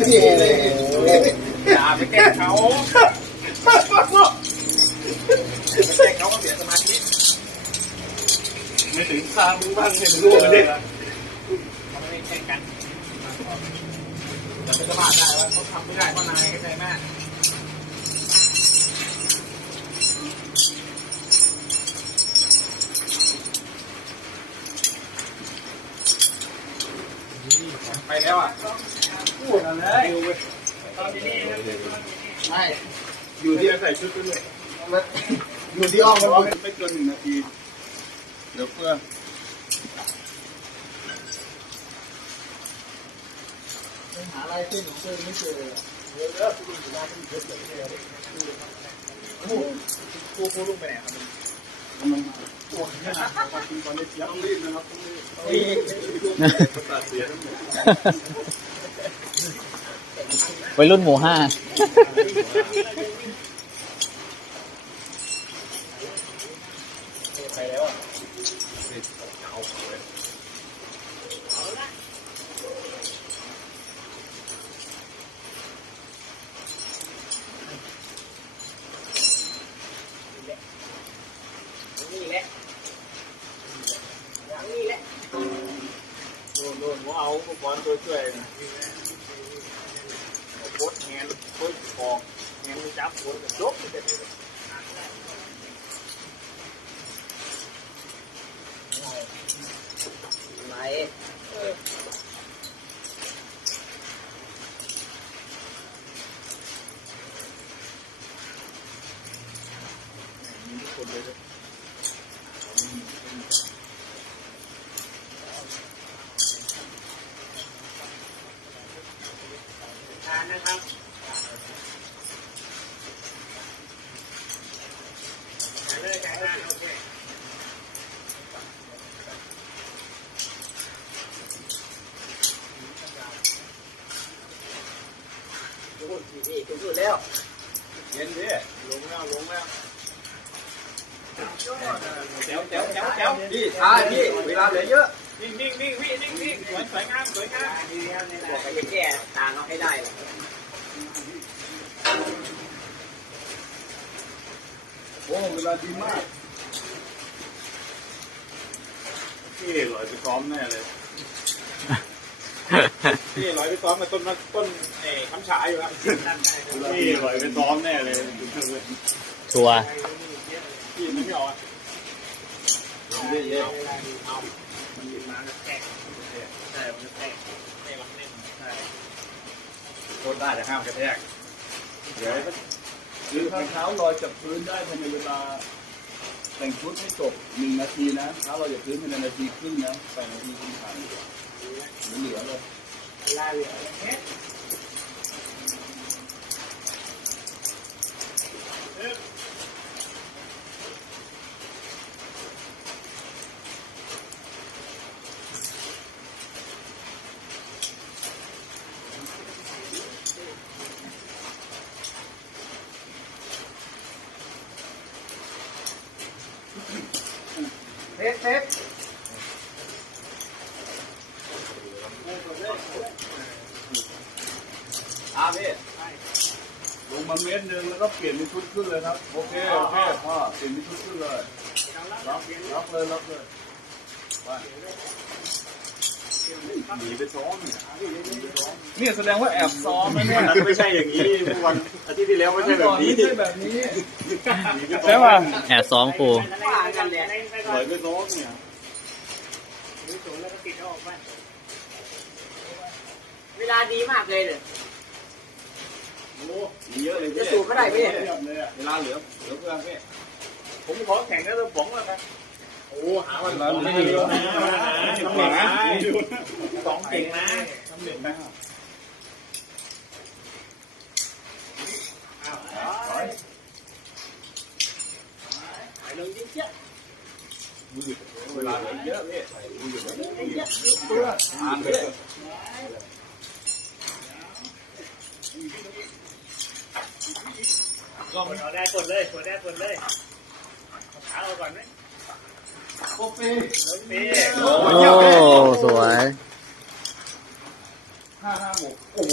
อย่าไปแกล้งเขาไปแกล้งเขาก็เสียสมาธิไม่ถึงสร้างมึงบ้างให้มึงรู้กันดิเขาไม่ได้แกล้งกันแต่เป็นสมาธิได้ว่าเขาทำไม่ได้เพราะนายเข้าใจไหม ไปแล้วอะพูดอะไรใช่อยู่ที่ใส่ชุดด้วยอยู่ที่อ้อมเพแล้วราะว่าไม่เกินหนึ่งนาที เดี๋ยวเพื่อนหาอะไรเส้นของเส้นไม่เจอเยอะๆคุณลุงอยู่บ้านคุณเยอะเลยครูครูครูลุงไปไหนครับกำลังมาปวดเนี่ยนะมากินตอนนี้เสียต้องรีบนะครับต้องรีบ ประสาทเสียทั้งหมดวัยรุ่นหมู่ห้าไปแล้วอะ นี่แหละอย่างนี้แหละโน่นโน่น ผมเอาอุปกรณ์ตัวช่วยนะโคตรแฮนด์โคตรคองแฮนด์จับโคตรจบเลยไหนคนเลย ทา นนะครับจ่ายเลยจ่ายเลยโอเคดูทีนี่ดูดูแล้ว เย็นดิลงแล้วลงแล้วแจ๋วแจ๋วแจ๋วแจ๋วพี่ชายพี่เวลาเหลือเยอะ นิ่งนิ่งนิ่งพี่นิ่งนิ่งสวยสวยงามสวยงามบอกให้แก้ต่างเอาให้ได้ โอ้เวลาดีมากพี่ลอยไปซ้อมแน่เลยพี่ร้อยไปซ้อมกับต้นต้นเอ่คำฉายอยู่ครับพี่ลอยไปซ้อมแน่เลยชัวร์พี่มันไม่ออกเยอะแยะเอามันยืนมาแล้วแตกใช่มันจะแตกแตกหลังเล่นใช่โคตรได้จะห้ามกระแทกเดี๋ยว หรือถ้าเท้าลอยจากพื้นได้ภายในเวลา แต่งชุดให้จบหนึ่งนาทีนะเท้าลอยจากพื้นภายในนาทีครึ่งนะแปดนาทีครึ่งผ่านเหลือเลยลาเหลือแค่ เทปเทปอาพี่ลงมาเมตรหนึ่งแล้วก็เปลี่ยนเป็นชุดขึ้นเลยครับ โอเค โอเคพ่อเปลี่ยนเป็นชุดขึ้นเลยล็อกล็อกเลยล็อกเลยไป หนีไปซ้อมเนี่ยเนี่ยแสดงว่าแอบซ้อมนะเนี่ยไม่ใช่อย่างนี้เมื่อวันอาทิตย์ที่แล้วไม่ใช่แบบนี้ไม่ใช่แบบนี้ใช่ป่ะแอบซ้อมครูว่ากันแหละปล่อยไปซ้อมเนี่ยเวลาดีมากเลยเลยโอ้มีเยอะเลยจะสูบก็ได้พี่เยอะเลยอะเวลาเหลือเหลือเพื่อนพี่ผมขอแข่งกับตัวป๋องแล้วกันโสองหมาสองเก่งนะสำเร็จนะไปลงยิ้มเจ้าเวลาเหลือเยอะพี่มือหยุดแล้วมือหยุดเพื่อนอ่านไปเลยลองเอาได้กดเลยกดได้กดเลยขาเราก่อนไหมโอปีลงปี โอ้ สวย ห้าห้าหกโอ้โห